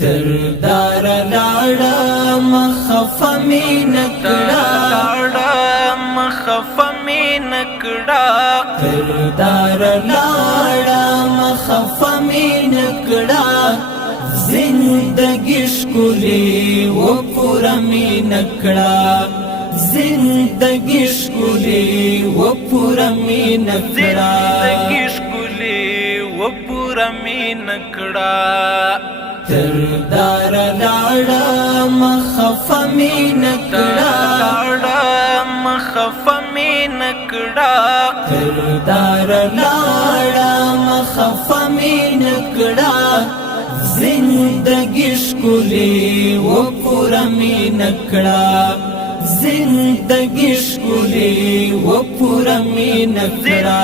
تر دار لاړه مخفه می نکړه تر دار لاړه مخفه می نکړه زندگی شکلی و پورا می نکړه زندگی شکلی و پورا می نکړه تر دار لاړه مخفه می نکړه تر دار لاړه مخفه می نکړه زندگی شکلی و پورا می نکړه زندگی شکلی و پورا می نکړه